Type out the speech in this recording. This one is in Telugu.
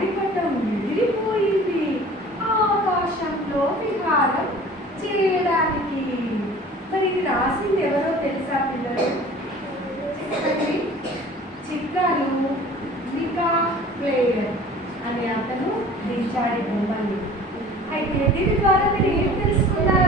గాలిపటం ఎగిరిపోయింది ఆకాశంలో విహారం చేయడానికి. మరి ఇది రాసింది ఎవరో తెలుసా పిల్లలు? చెప్పండి. చిత్రాలు నికా ప్లేయర్ అనే అతను దించాడి బొమ్మల్ని. అయితే దీని ద్వారా మీరు ఏం తెలుసుకున్నారు?